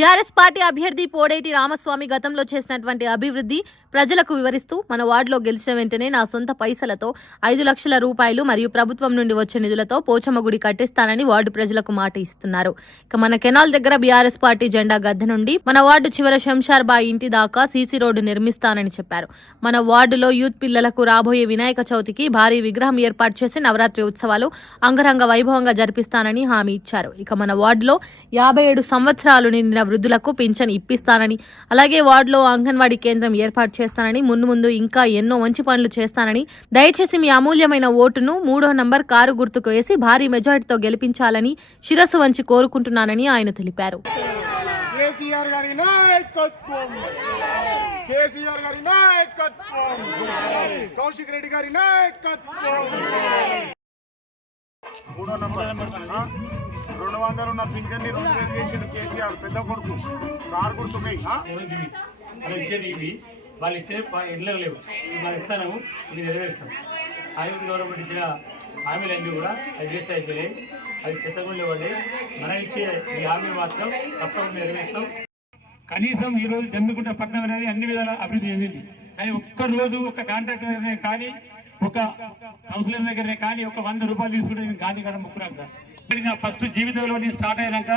BRS party అభ్యర్థి పోడేటి రామస్వామి గతంలో చేసినటువంటి అభివృద్ధి ప్రజలకు వివరిస్తూ మన వార్డులో గెలిచిన వెంటనే నా సొంత పైసలతో 5 లక్షల రూపాయలు మరియు ప్రభుత్వం నుండి వచ్చే నిధులతో పోచమ్మ గుడి కట్టిస్తానని వార్డు ప్రజలకు మాట ఇస్తున్నారు. ఇక మన కెనాల్ దగ్గర బీఆర్ఎస్ పార్టీ జెండా గద్దె నుండి మన వార్డు చివర శంషార్ బాయ్ ఇంటి దాకా సీసీ రోడ్డు నిర్మిస్తానని చెప్పారు. మన వార్డులో యూత్ పిల్లలకు రాబోయే వినాయక చవితికి భారీ విగ్రహం ఏర్పాటు చేసి నవరాత్రి ఉత్సవాలు అంగరంగ వైభవంగా జరిపిస్తానని హామీ ఇచ్చారు. ఇక మన వార్డులో 57 సంవత్సరాలు నిండిన వృద్ధులకు పింఛన్ ఇప్పిస్తానని, అలాగే వార్డులో అంగన్వాడీ కేంద్రం ఏర్పాటు చేస్తానని, ముందు ఇంకా ఎన్నో మంచి పనులు చేస్తానని, దయచేసి మీ అమూల్యమైన ఓటును 3వ నంబర్ కారు గుర్తుకు వేసి భారీ మెజారిటీతో గెలిపించాలని శిరస్సు వంచి కోరుకుంటున్నానని ఆయన తెలిపారు. మూడో నంబర్ 200 ఉన్న పింఛన్ని 2000 చేసిండు కేసీఆర్ పెద్ద కొడుకు కారు గుర్తున్నాయి వాళ్ళు ఇచ్చే ఇళ్ళు లేవు వాళ్ళు ఇస్తాను ఇది నెరవేరుస్తాం. ఆయుధ గవర్నమెంట్ ఇచ్చిన హామీలు అన్నీ కూడా అది వేస్ట్ అయిపోయాయి. అది చెత్తగుండే వాళ్ళే మనం ఇచ్చే ఈ హామీ మాత్రం తప్పకుండా నెరవేరుస్తాం. కనీసం ఈరోజు జమ్మికుంట పట్టణం అనేది అన్ని విధాల అభివృద్ధి చెందింది. కానీ ఒక్కరోజు ఒక కాంట్రాక్టర్ కానీ ఒక కౌన్సిలర్ దగ్గరనే కానీ ఒక 100 రూపాయలు తీసుకుంటే గాంధీ గారు ముక్కురాక నా ఫస్ట్ జీవితంలో నేను స్టార్ట్ అయినాక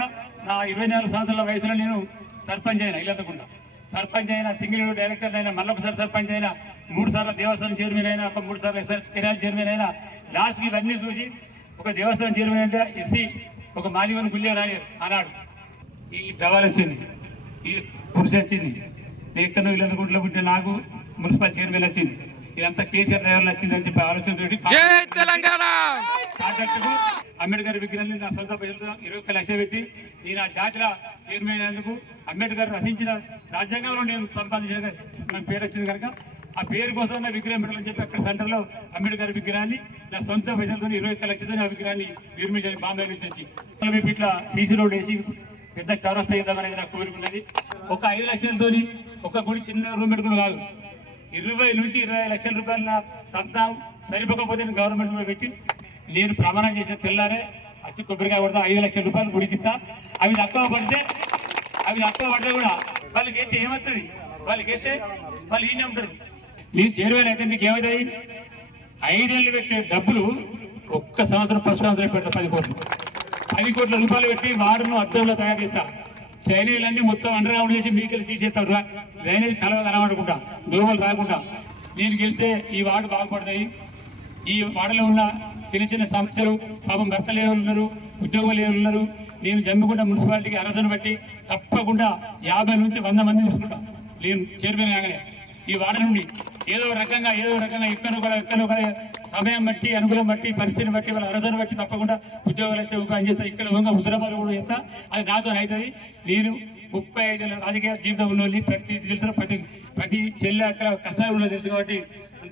నా 24 సంవత్సరాల వయసులో నేను సర్పంచ్ అయినా ఇల్లకుండా సర్పంచ్ అయినా సింగిల్ డైరెక్టర్ అయినా మళ్ళొకసారి సర్పంచ్ అయినా 3 సార్లు దేవస్థానం చైర్మన్ అయినా ఒక 3 సార్లు కెనాల్ చైర్మన్ అయినా లాస్ట్కి ఇవన్నీ చూసి ఒక దేవస్థానం చైర్మన్ అంటే ఇసి ఒక మాలివని గుళ్ళే రాలేదు ఆనాడు. ఈ డవాల్ వచ్చింది, ఈ పురుషు వచ్చింది, నేను ఎక్కడ ఇల్లకుంటలో పుట్టిన నాకు మున్సిపల్ చైర్మన్ వచ్చింది. ఇదంతా కేసీఆర్ డ్రైవర్లు వచ్చిందని చెప్పి ఆలోచన కాంట్రాక్టర్ అంబేద్కర్ విగ్రహాన్ని నా సొంత ప్రజలతో 21 లక్షలు పెట్టి నేను ఆ జాతర చైర్మన్ అయినందుకు అంబేద్కర్ రచించిన రాజ్యాంగంలో నేను సంపాదించిన నాకు పేరు వచ్చింది కనుక ఆ పేరు కోసం నా విగ్రహం పెట్టాలని చెప్పి అక్కడ సెంటర్లో అంబేద్కర్ విగ్రహాన్ని నా సొంత ప్రజలతో 21 లక్షలతో ఆ విగ్రహాన్ని నిర్మించాను. బాంబే నుంచి ఇట్లా సీసీ రోడ్ వేసి పెద్ద చౌరస్తా ఇద్దామనేది నాకు కోరుకున్నది. ఒక 5 లక్షలతో ఒక గుడి చిన్న రూమ్ పెట్టుకుని కాదు, 20 నుంచి 25 లక్షల రూపాయలు నా సంతాం సరిపోకపోతే గవర్నమెంట్ పెట్టి నేను ప్రమాణం చేసిన తెల్లారే వచ్చి కొబ్బరికాయ కొడతా 5 లక్షల రూపాయలు గుడికిస్తా. అవి తక్కువ పడితే కూడా వాళ్ళకి ఎత్తే ఏమవుతుంది, వాళ్ళకి ఎత్తే వాళ్ళు ఈయన ఉంటారు. నేను చేరువేలు అయితే మీకు ఏమవుతాయి? 5 ఏళ్ళు పెట్టే డబ్బులు ఒక్క సంవత్సరం 10 సంవత్సరం పెడతా 10 కోట్ల రూపాయలు పెట్టి వారును అద్దంలో తయారు చేస్తా. డ్రైనేజీలన్నీ మొత్తం అండర్ గ్రౌండ్ చేసి మీకెళ్ళి తీసేస్తారు. డ్రైనేజ్ కలవ కనబడకుండా దోమలు రాకుండా నేను గెలిస్తే ఈ వార్డు బాగుపడతాయి. ఈ వార్డులో ఉన్న చిన్న సమస్యలు పాపం భర్తలు ఉన్నారు, ఉద్యోగులు ఉన్నారు. నేను జమ్మికుంట మున్సిపాలిటీకి అర్హతను బట్టి తప్పకుండా 50 నుంచి 100 మంది చూసుకుంటా. నేను చైర్మన్ కాగానే ఈ వార్డు నుండి ఏదో రకంగా ఎక్కడో కూడా సమయం బట్టి అనుకూలం బట్టి పరిస్థితిని బట్టి వాళ్ళ అర్హతను బట్టి తప్పకుండా ఉద్యోగాలు వచ్చే ఉపాయం చేస్తా. ఇక్కడ హుజరాబాద్ కూడా చేస్తా. అది నాతో అవుతుంది. నేను 35 ఏళ్ళ రాజకీయ జీవితం ఉన్న వాళ్ళని తెలిసిన ప్రతి చెల్లె అక్కడ కష్టాలు ఉన్నది తెలుసు. కాబట్టి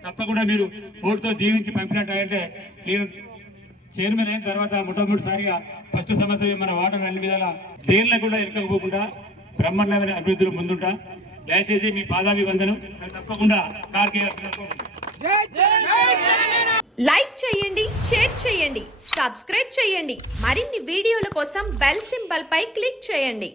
తప్పకుండా మీరు ఓటుతో దీవించి పంపినట్టు అంటే నేను చైర్మన్ అయిన తర్వాత మొట్టమొదటిసారిగా ఫస్ట్ సంవత్సరం మన వాటర్ అన్ని విధాల దేనిలో కూడా ఎక్కకపోకుండా బ్రహ్మాండమైన అభివృద్ధిలో ముందుంటా. దయచేసి మీ పాదాభివందనం తప్పకుండా లైక్ చేయండి, షేర్ చేయండి, సబ్స్క్రైబ్ చేయండి. మరిన్ని వీడియోల కోసం బెల్ సింబల్ పై క్లిక్ చేయండి.